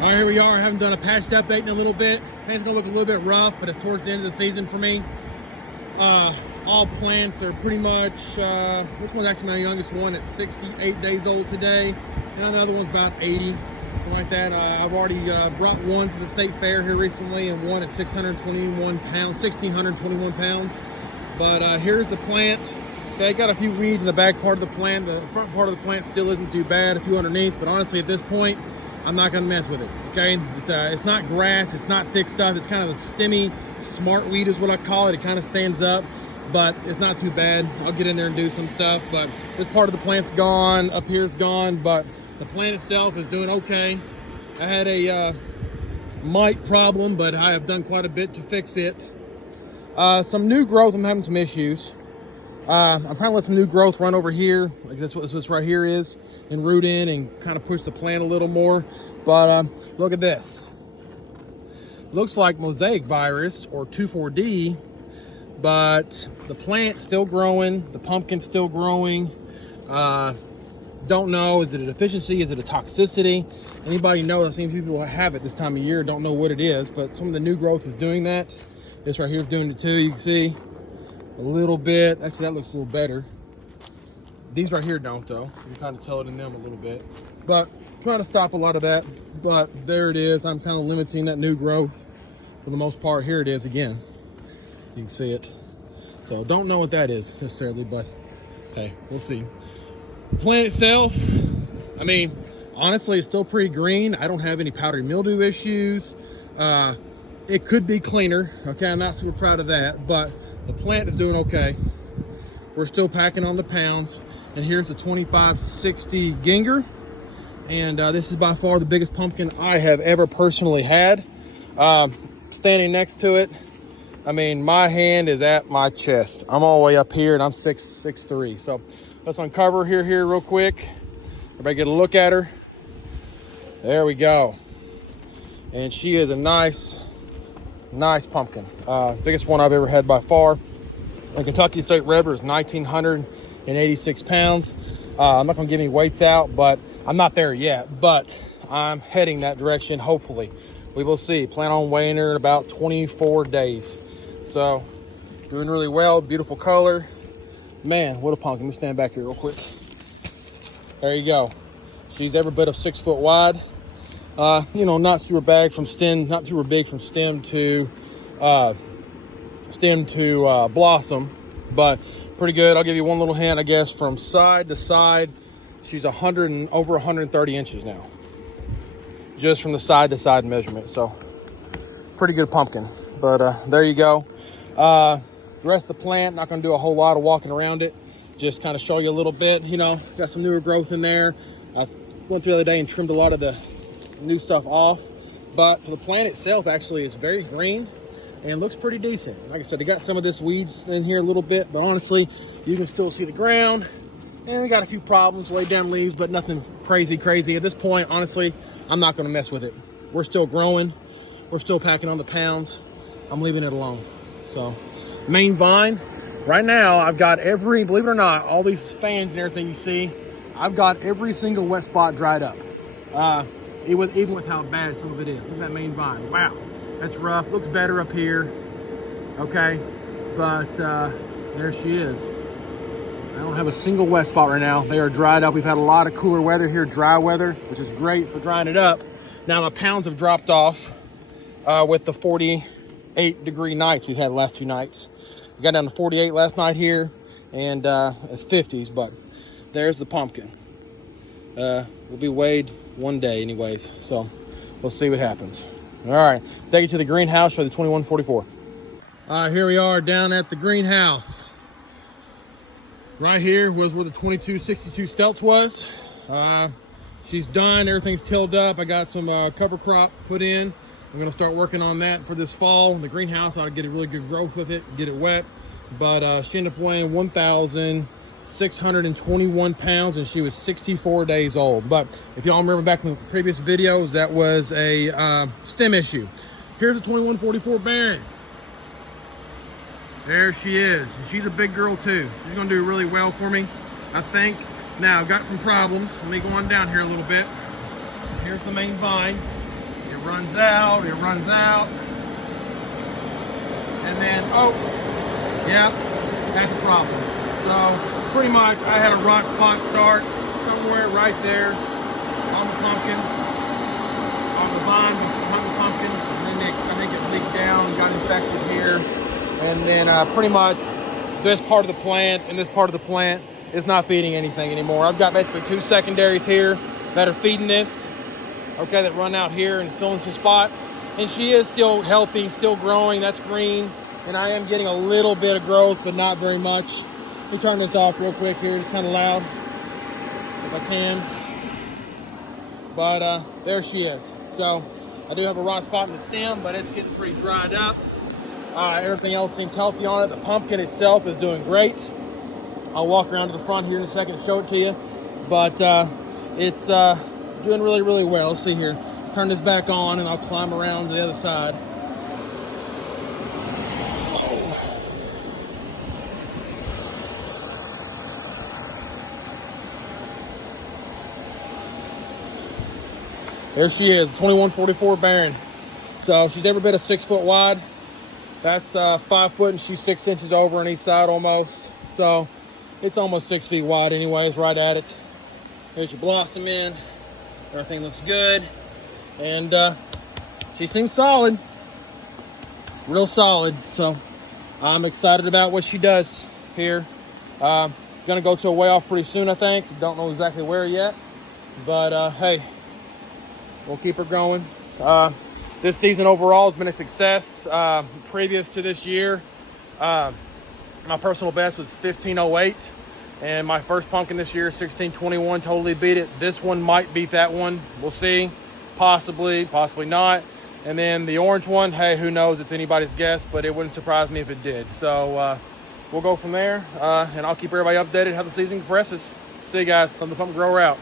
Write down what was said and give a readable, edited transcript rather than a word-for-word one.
All right, here we are. I haven't done a patched update in a little bit. Plant's gonna look a little bit rough, but it's towards the end of the season for me. All plants are pretty much, this one's actually my youngest one. It's 68 days old today. And another one's about 80, something like that. I've already brought one to the state fair here recently, and one at 621 pounds, 1,621 pounds. But here's the plant. Okay, got a few weeds in the back part of the plant. The front part of the plant still isn't too bad, a few underneath, but honestly at this point, I'm not gonna mess with it, okay? It's not grass, it's not thick stuff. It's kind of a stemmy, smart weed is what I call it. It kind of stands up, but it's not too bad. I'll get in there and do some stuff, but this part of the plant's gone, up here's gone, but the plant itself is doing okay. I had a mite problem, but I have done quite a bit to fix it. Some new growth, I'm having some issues. I'm trying to let some new growth run over here, like that's what this right here is, and root in and kind of push the plant a little more. But look at this. Looks like mosaic virus or 2,4-D, but the plant's still growing, the pumpkin's still growing. Don't know, is it a deficiency, is it a toxicity? Anybody know? I've seen people have it this time of year, don't know what it is, but some of the new growth is doing that. This right here is doing it too, you can see. A little bit, actually that looks a little better. These right here don't though. You can kind of tell it in them a little bit. But trying to stop a lot of that, but there it is. I'm kind of limiting that new growth for the most part. Here it is again. You can see it. So don't know what that is necessarily, but hey, we'll see. The plant itself, I mean, honestly, it's still pretty green. I don't have any powdery mildew issues. It could be cleaner, okay? I'm not super proud of that, but the plant is doing okay. We're still packing on the pounds. And here's the 2560 Ginger. And this is by far the biggest pumpkin I have ever personally had. Standing next to it, I mean, my hand is at my chest. I'm all the way up here and I'm 6'3". So let's uncover her here real quick. Everybody get a look at her. There we go. And she is a nice pumpkin. Biggest one I've ever had by far. The Kentucky State River is 1,986 pounds. I'm not gonna give any weights out, but I'm not there yet, but I'm heading that direction, hopefully. We will see. Plan on weighing her in about 24 days. So, doing really well, beautiful color. Man, what a pumpkin. Let me stand back here real quick. There you go. She's every bit of 6 foot wide. You know, not super big from stem, not super big from stem to blossom, but pretty good. I'll give you one little hint, I guess, from side to side, she's over 130 inches now, just from the side to side measurement. So pretty good pumpkin, but there you go. The rest of the plant, not going to do a whole lot of walking around it, just kind of show you a little bit. You know, got some newer growth in there. I went through the other day and trimmed a lot of the new stuff off, but the plant itself actually is very green and looks pretty decent. Like I said, they got some of this weeds in here a little bit, but honestly, you can still see the ground. And we got a few problems, laid down leaves, but nothing crazy. At this point, honestly, I'm not gonna mess with it. We're still growing. We're still packing on the pounds. I'm leaving it alone. So, main vine, right now, I've got every, believe it or not, all these fans and everything you see, I've got every single wet spot dried up. Even with how bad some of it is. Look at that main vine. Wow, that's rough. Looks better up here. Okay, but there she is. I don't have a single wet spot right now. They are dried up. We've had a lot of cooler weather here, dry weather, which is great for drying it up. Now my pounds have dropped off with the 48-degree nights we've had the last 2 nights. We got down to 48 last night here, and it's 50s, but there's the pumpkin. Will be weighed one day anyways, so we'll see what happens. All right, take you to the greenhouse, show the 2144. All right, here we are down at the greenhouse. Right here was where the 2262 Stelz was. She's done, everything's tilled up. I got some cover crop put in. I'm gonna start working on that for this fall. The greenhouse, I ought to get a really good growth with it, get it wet. But she ended up weighing 1,621 pounds, and she was 64 days old. But if y'all remember back in the previous videos, that was a stem issue. Here's a 2144 Baron. There she is. And she's a big girl too. She's gonna do really well for me, I think. Now, I've got some problems. Let me go on down here a little bit. Here's the main vine. runs out, it runs out. And then, oh, yeah, that's a problem. So pretty much I had a rot spot start somewhere right there on the pumpkin, on the vine behind the pumpkin. And then I think it leaked down, got infected here. And then pretty much this part of the plant and this part of the plant is not feeding anything anymore. I've got basically two secondaries here that are feeding this, okay, that run out here and still in some spot. And she is still healthy, still growing. That's green. And I am getting a little bit of growth, but not very much. Let me turn this off real quick here. It's kind of loud, if I can. But there she is. So I do have a rot spot in the stem, but it's getting pretty dried up. Everything else seems healthy on it. The pumpkin itself is doing great. I'll walk around to the front here in a second and show it to you. But it's doing really, really well. Let's see here. Turn this back on and I'll climb around to the other side. There she is, 2144 Barren. So she's every bit of 6 foot wide. That's 5 foot and she's 6 inches over on each side almost. So it's almost 6 feet wide anyways, right at it. Here's your blossom in. Everything looks good. And she seems solid, real solid. So I'm excited about what she does here. Gonna go to a way off pretty soon, I think. Don't know exactly where yet, but hey, we'll keep her going. This season overall has been a success. Previous to this year, my personal best was 1508. And my first pumpkin this year, 1621, totally beat it. This one might beat that one. We'll see. Possibly, possibly not. And then the orange one, hey, who knows? It's anybody's guess, but it wouldn't surprise me if it did. So we'll go from there, and I'll keep everybody updated how the season progresses. See you guys on the Pumpkin Grower out.